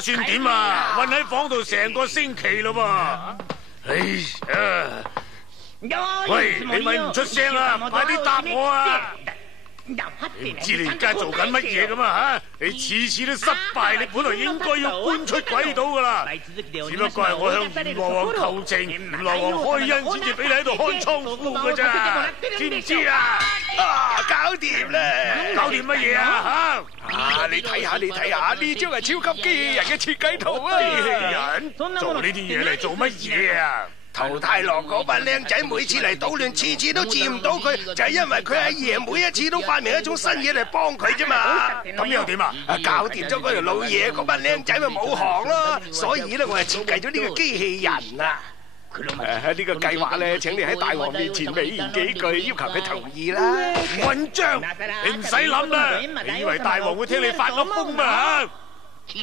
打算點啊？韞喺房度成個星期咯噃。哎呀！喂，你咪唔出聲啊！快啲答我啊！唔知你而家做緊乜嘢咁啊吓？你次次都失敗，你本來應該要搬出鬼島噶啦，只不過係我向閻羅王求情，閻羅王開恩先至俾你喺度看倉庫噶咋，知唔知啊？啊，搞掂啦！搞掂乜嘢啊吓？啊，你睇下，呢張係超級機器人嘅設計圖啊！機器人做呢啲嘢嚟做乜嘢啊？桃太郎嗰班靚仔每次嚟搗亂，次次都治唔到佢，就係因為佢阿爺每一次都發明一種新嘢嚟幫佢啫嘛。咁又點啊？搞掂咗嗰條老嘢，嗰班靚仔咪冇行咯。所以咧，我係設計咗呢個機器人啊。呢個計劃咧，請你喺大王面前美言幾句，要求佢同意啦。混帳，你唔使諗啦。你以為大王會聽你發個瘋嘛吓？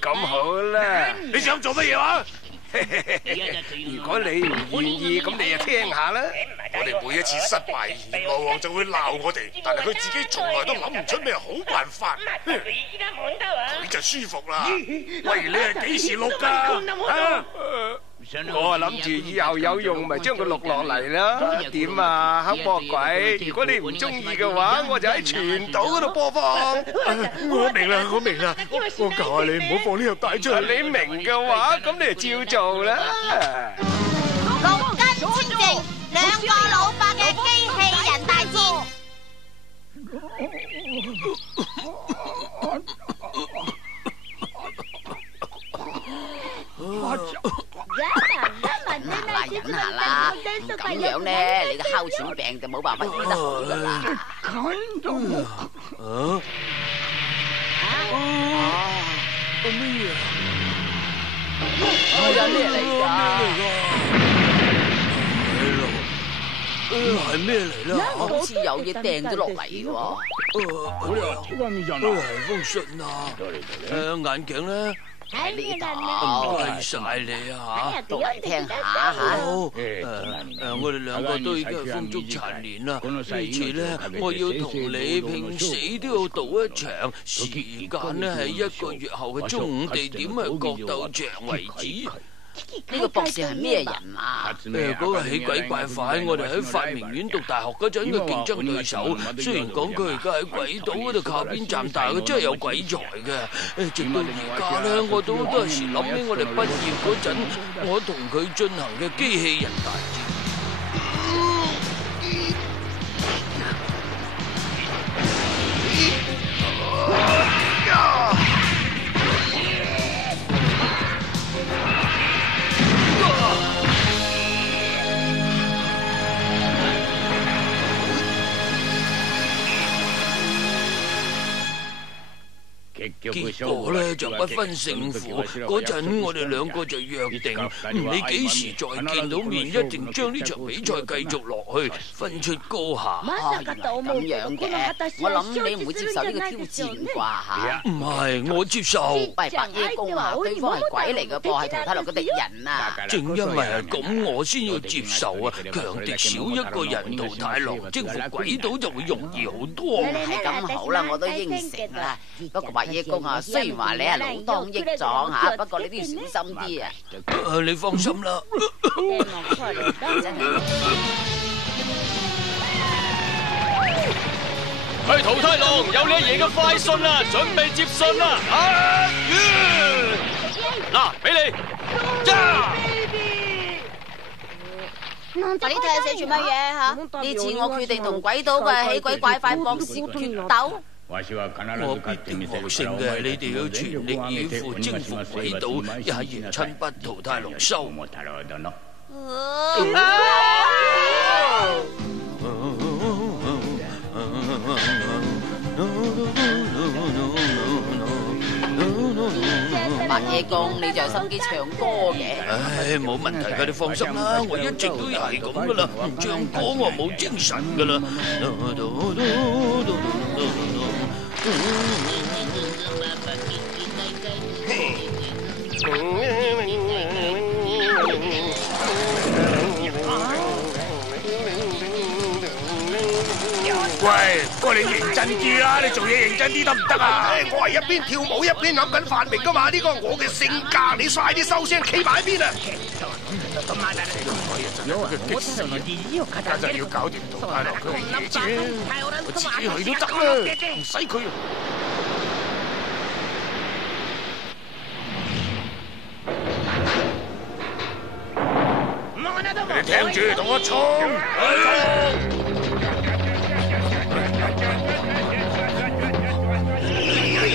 咁好啦。你想做乜嘢話？如果你唔願意，咁你就聽下啦。我哋每一次失敗，閻羅王就會鬧我哋，但係佢自己從來都諗唔出咩好辦法。佢就舒服啦。喂，你係幾時錄㗎？我啊諗住以後有用，咪將佢錄落嚟啦。點啊，黑魔鬼？如果你唔中意嘅話，我就喺全島嗰度播放。我明啦，我教下你唔好放呢盒帶出嚟。你明嘅話，咁你就照做啦。六根清淨，兩個老伯嘅機器人大戰。忍下啦，唔咁樣咧，你個哮喘病就冇辦法醫得好噶啦。咩嚟㗎？係咩嚟啦？好似有嘢掟咗落嚟喎。係封信啊！眼鏡咧？喺呢唔該晒你啊吓，讀嚟聽下吓。好，我哋兩個都已經係風燭殘年啦。呢次咧，我要同你拼死都要賭一場，時間咧係1個月後嘅中午，地點係角鬥場為止。呢個博士係咩人啊？嗰個起鬼怪快，我哋喺發明院讀大學嗰陣嘅競爭對手。雖然講佢而家喺鬼島嗰度靠邊站，但係佢真係有鬼才嘅。直到而家咧，我都有時諗起我哋畢業嗰陣，我同佢進行嘅機器人大戰。結果咧就不分勝負，嗰陣我哋兩個就約定，唔理幾時再見到面，一定將呢場比賽繼續落去，分出高下。咁樣嘅，我諗你唔會接受呢個挑戰啩吓？唔係，我接受。喂，白夜公啊，對方係鬼嚟嘅噃，係桃太郎嘅敵人啊！正因為係咁，我先要接受啊！強敵少一個人，桃太郎征服鬼島就會容易好多。係咁好啦，我都應承啦。不過白夜公啊，雖然話你係老當益壯吓，不過你都要小心啲啊！你放心啦。去桃太郎，有你阿爺嘅快信啦，準備接信啦！嗱，俾你。快啲睇下寫住乜嘢吓？呢次我決定同鬼島嘅起鬼怪快博士決鬥。我必定獲勝嘅，你哋要全力以赴征服鬼島，也迎親不桃太郎收。白夜公，你就有心機唱歌嘅。唉，冇問題㗎，你放心啦，我一直都係咁噶啦，唔唱歌我冇精神噶啦。喂，不過你認真啲啦，你做嘢認真啲得唔得啊？我係一邊跳舞一邊諗緊發明噶嘛，呢個係我嘅性格，你快啲收聲，企埋一邊啊！家陣要搞掂杜太郎佢嘅嘢啫，我自己去都得啦，唔使佢。你聽住，同我衝！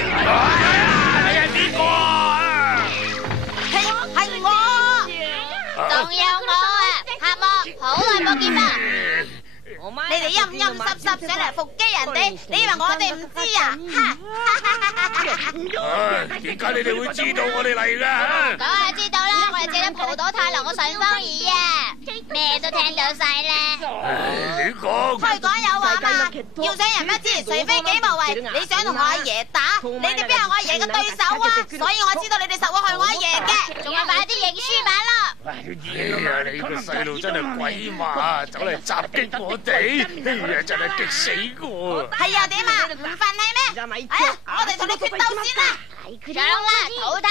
你係邊個啊？係我，仲有我啊！夏目，好耐冇見啦！你哋陰陰濕濕想嚟伏擊人哋，你以為我哋唔知啊？點解你哋會知道我哋嚟㗎？梗係知道啦，我哋借咗浦島太郎個順風耳啊，咩都聽到晒啦。你講，推廣有話嘛，要想人不知，除非己無為。你想同我阿爺打，你哋邊係我阿爺嘅對手啊？所以我知道你哋實會係我阿爺嘅，仲要快啲認輸版咯。哎呀，你個細路真係鬼馬，走嚟襲擊我哋，哎呀，真係激死我！係啊，點啊？唔忿氣咩？哎呀，我哋同你決鬥先啦！上啦，土太！